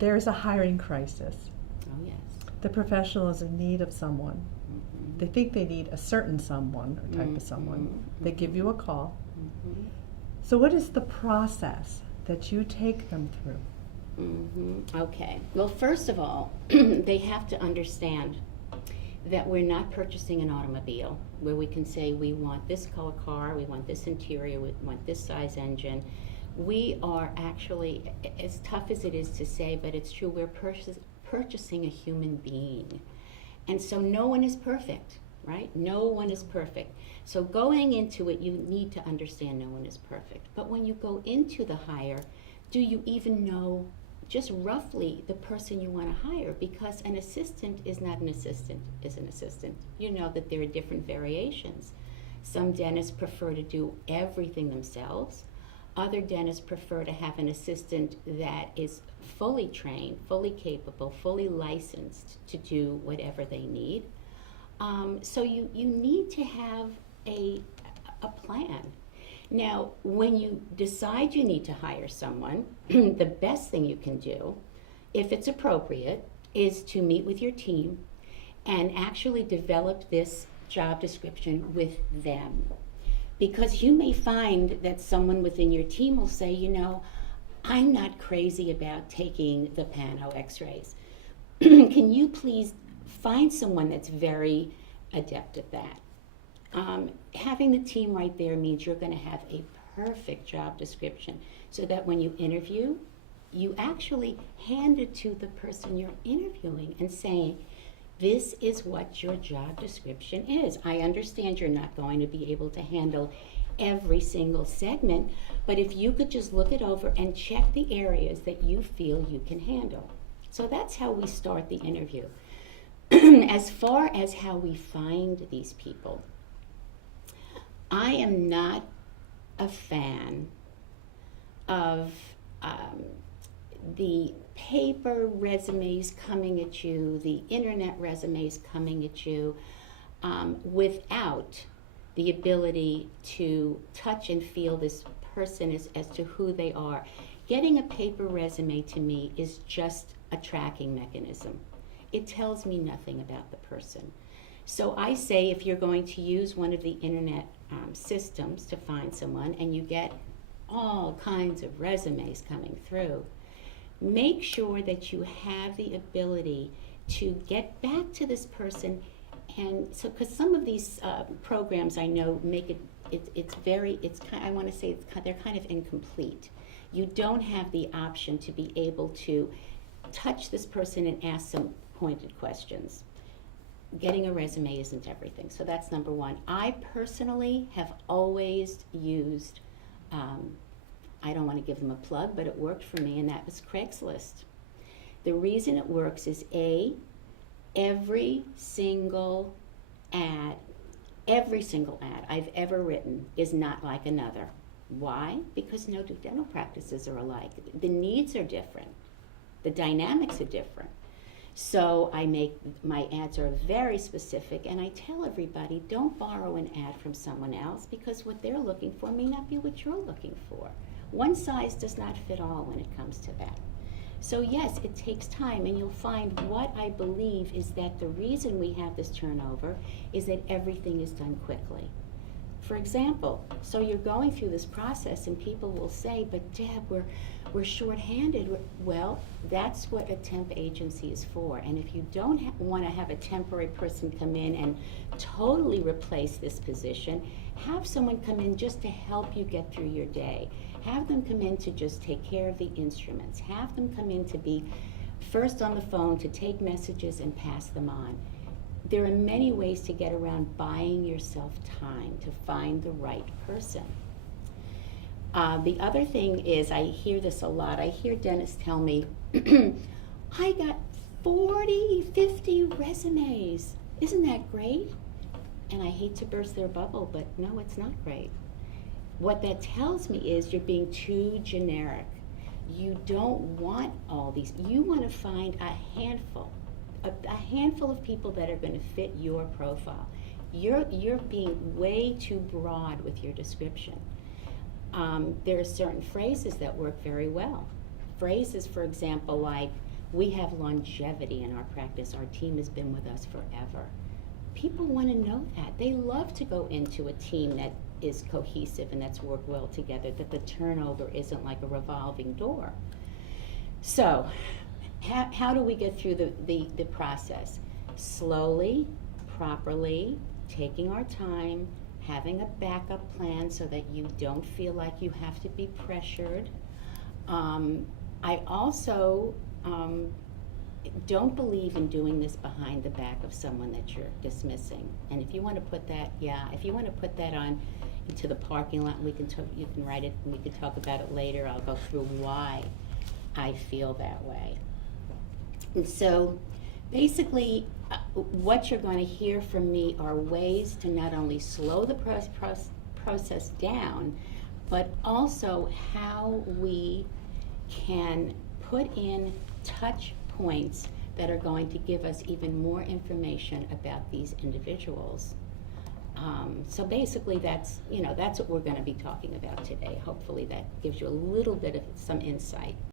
there's a hiring crisis. Oh, yes. The professional is in need of someone. Mm-hmm. They think they need a certain someone or type of someone. Mm-hmm. They give you a call. Mm-hmm. So what is the process that you take them through? Mm-hmm. Okay. Well, first of all, they have to understand that we're not purchasing an automobile where we can say we want this color car, we want this interior, we want this size engine. We are actually, as tough as it is to say, but it's true, we're purchasing a human being. And so no one is perfect, right? No one is perfect. So going into it, you need to understand no one is perfect. But when you go into the hire, do you even know just roughly the person you want to hire? Because an assistant is not an assistant, is an assistant. You know that there are different variations. Some dentists prefer to do everything themselves. Other dentists prefer to have an assistant that is fully trained, fully capable, fully licensed to do whatever they need. So you need to have a plan. Now, when you decide you need to hire someone, the best thing you can do, if it's appropriate, is to meet with your team and actually develop this job description with them. Because you may find that someone within your team will say, you know, I'm not crazy about taking the pano x-rays. Can you please find someone that's very adept at that? Having the team right there means you're going to have a perfect job description so that when you interview, you actually hand it to the person you're interviewing and saying, this is what your job description is. I understand you're not going to be able to handle every single segment, but if you could just look it over and check the areas that you feel you can handle. So that's how we start the interview. As far as how we find these people, I am not a fan of the paper resumes coming at you, the internet resumes coming at you, without the ability to touch and feel this person as to who they are. Getting a paper resume to me is just a tracking mechanism. It tells me nothing about the person. So I say if you're going to use one of the internet systems to find someone and you get all kinds of resumes coming through, make sure that you have the ability to get back to this person. And so, because some of these programs I know make I want to say they're kind of incomplete. You don't have the option to be able to touch this person and ask some pointed questions. Getting a resume isn't everything. So that's number one. I personally have always used, I don't want to give them a plug, but it worked for me, and that was Craigslist. The reason it works is every single ad I've ever written is not like another. Why? Because no two dental practices are alike. The needs are different. The dynamics are different. So my ads are very specific, and I tell everybody, don't borrow an ad from someone else because what they're looking for may not be what you're looking for. One size does not fit all when it comes to that. So yes, it takes time, and you'll find what I believe is that the reason we have this turnover is that everything is done quickly. For example, so you're going through this process and people will say, but Deb, we're shorthanded. Well, that's what a temp agency is for. And if you don't want to have a temporary person come in and totally replace this position, have someone come in just to help you get through your day. Have them come in to just take care of the instruments. Have them come in to be first on the phone, to take messages and pass them on. There are many ways to get around buying yourself time to find the right person. The other thing is, I hear this a lot. I hear dentists tell me, I got 40, 50 resumes. Isn't that great? And I hate to burst their bubble, but no, it's not great. What that tells me is you're being too generic. You don't want all these. You want to find a handful of people that are going to fit your profile. You're being way too broad with your description. There are certain phrases that work very well. Phrases, for example, like, We have longevity in our practice. Our team has been with us forever. People want to know that. They love to go into a team that is cohesive and that's worked well together, that the turnover isn't like a revolving door. So, how do we get through the process? Slowly, properly, taking our time, having a backup plan so that you don't feel like you have to be pressured. I also don't believe in doing this behind the back of someone that you're dismissing. And if you want to put that, if you want to put that on into the parking lot, you can write it, and we can talk about it later. I'll go through why I feel that way. And so, basically, what you're going to hear from me are ways to not only slow the process down, but also how we can put in touch points that are going to give us even more information about these individuals. So basically, that's what we're going to be talking about today. Hopefully, that gives you a little bit of some insight.